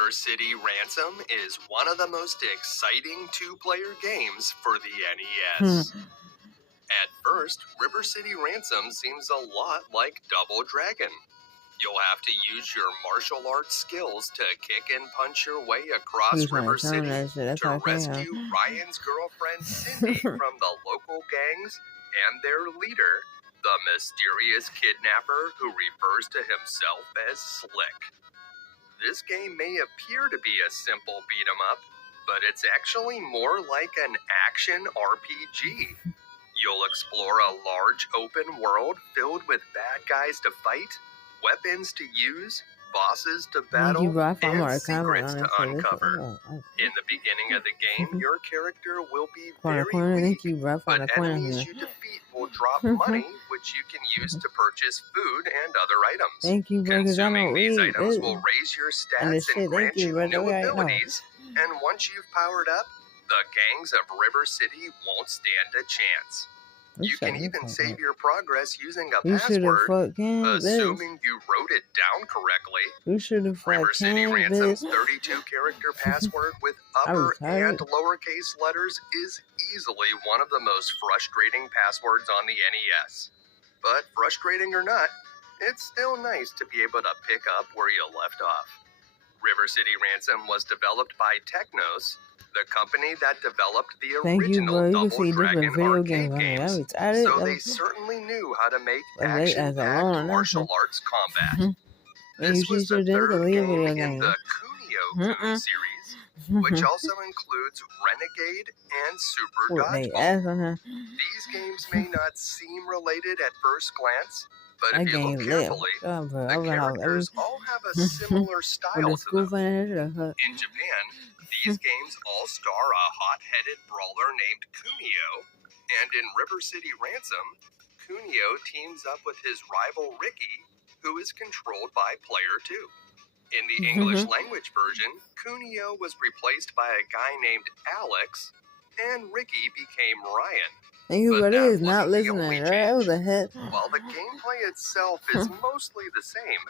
River City Ransom is one of the most exciting two-player games for the NES. At first, River City Ransom seems a lot like Double Dragon. You'll have to use your martial arts skills to kick and punch your way across River City to rescue Ryan's girlfriend Cindy from the local gangs and their leader, the mysterious kidnapper who refers to himself as Slick. This game may appear to be a simple beat-em-up, but it's actually more like an action RPG. You'll explore a large open world filled with bad guys to fight, weapons to use, bosses to battle, and secrets to uncover. In the beginning of the game, your character will be very weak, but enemies you defeat will drop money, which you can use to purchase food and other items. Consuming these items will raise your stats and grant you new abilities, and once you've powered up, the gangs of River City won't stand a chance. You can even save your progress using a password, assuming you wrote it down correctly. River City Ransom's 32-character password with upper and lowercase letters is easily one of the most frustrating passwords on the NES. But frustrating or not, it's still nice to be able to pick up where you left off. River City Ransom was developed by Technos, the company that developed the original Double Dragon arcade games, so they certainly knew how to make action-packed martial arts combat. This was the third game in the Kunio-kun series, which also includes Renegade and Super Dodgeball. These games may not seem related at first glance, but if you look carefully, the characters all have a similar style to them. In Japan, these games all star a hot-headed brawler named Kunio, and in River City Ransom, Kunio teams up with his rival Ricky, who is controlled by Player 2. In the English language version, Kunio was replaced by a guy named Alex, and Ricky became Ryan. But that is not listening, right? What the heck? While the gameplay itself is mostly the same,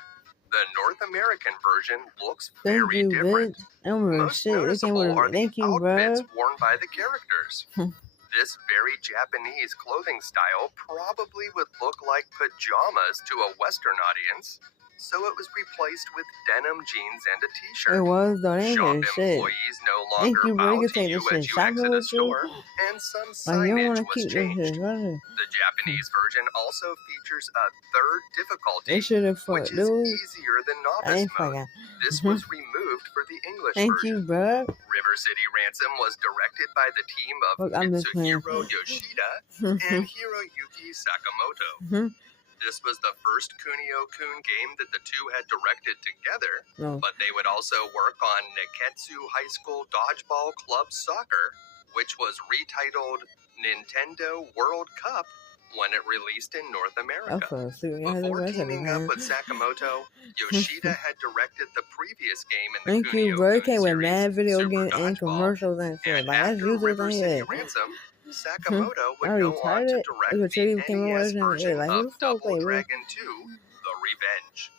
the North American version looks very different. Most noticeable are the outfits worn by the characters. This very Japanese clothing style probably would look like pajamas to a Western audience, so it was replaced with denim jeans and a t-shirt. It was, though. Shop employees no longer bow to you as you exit a store, and some signage was changed. The Japanese version also features a third difficulty, which is easier than novice mode. This was removed for the English version. River City Ransom was directed by the team of Mitsuhiro Yoshida and Hiroyuki Sakamoto. This was the first Kunio-kun game that the two had directed together, but they would also work on Neketsu High School Dodgeball Club Soccer, which was retitled Nintendo World Cup when it released in North America. Before teaming up with Sakamoto, Yoshida had directed the previous game in the Kunio-kun with mad video series, games and commercials and shit. Like, that's usually River City Ransom, Sakamoto would go on to direct the NES version of Double Dragon 2, The Revenge.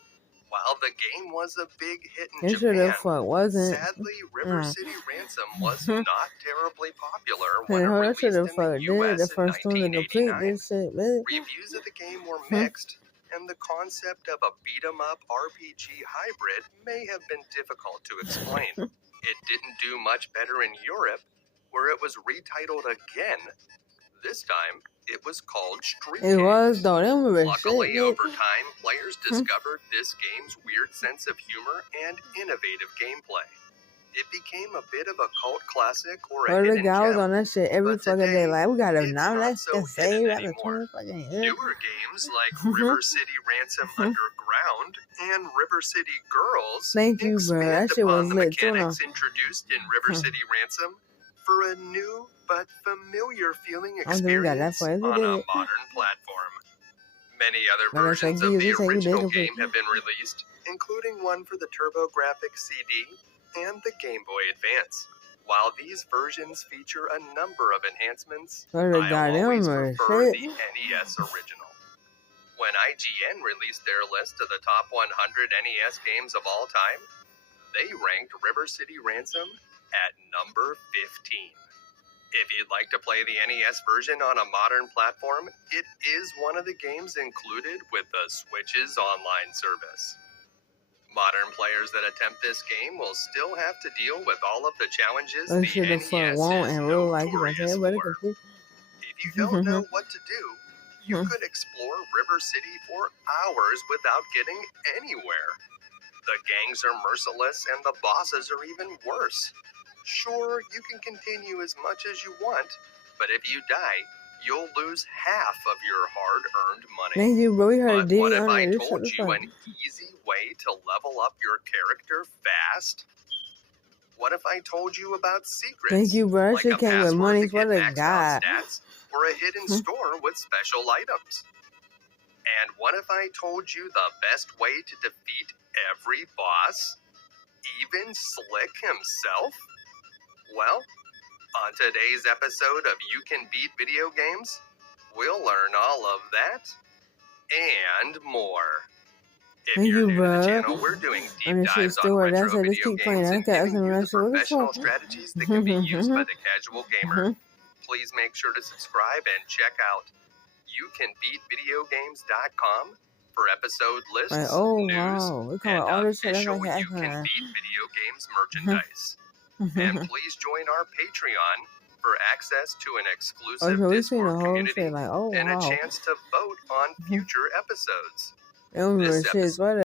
While the game was a big hit in Japan, sadly, River City Ransom was not terribly popular when it released in the US in 1989. Reviews of the game were mixed, and the concept of a beat-em-up RPG hybrid may have been difficult to explain. It didn't do much better in Europe, where it was retitled again. This time, it was called Street Gangs. Luckily, over time, players discovered this game's weird sense of humor and innovative gameplay. It became a bit of a cult classic or a hidden gem, on that shit every fucking day. Like, we got a nominate so hidden anymore. Newer games like River City Ransom Underground and River City Girls expand upon the mechanics introduced in River City Ransom for a new but familiar feeling experience on a modern platform. Many other versions of the original game have been released, including one for the TurboGrafx CD and the Game Boy Advance. While these versions feature a number of enhancements, I always prefer the NES original. When IGN released their list of the top 100 NES games of all time, They ranked River City Ransom at number 15. If you'd like to play the NES version on a modern platform, it is one of the games included with the Switch's online service. Modern players that attempt this game will still have to deal with all of the challenges the NES is notorious for. If you don't know what to do, you could explore River City for hours without getting anywhere. The gangs are merciless and the bosses are even worse. Sure, you can continue as much as you want, but if you die, you'll lose half of your hard-earned money. Thank you, bro. We heard But what if I told you an easy way to level up your character fast? What if I told you about secrets? Thank you, bro. Like a came with password money. to get What a maxed guy. out stats, or a hidden store with special items? And what if I told you the best way to defeat every boss? Even Slick himself? Well, on today's episode of You Can Beat Video Games, we'll learn all of that and more. If you're new to the channel, we're doing deep dives on retro video games and giving you the professional strategies that can be used by the casual gamer. Please make sure to subscribe and check out youcanbeatvideogames.com for episode lists, news, and official You Can Beat Video Games merchandise. And please join our Patreon for access to an exclusive Discord community and a chance to vote on future episodes. This episode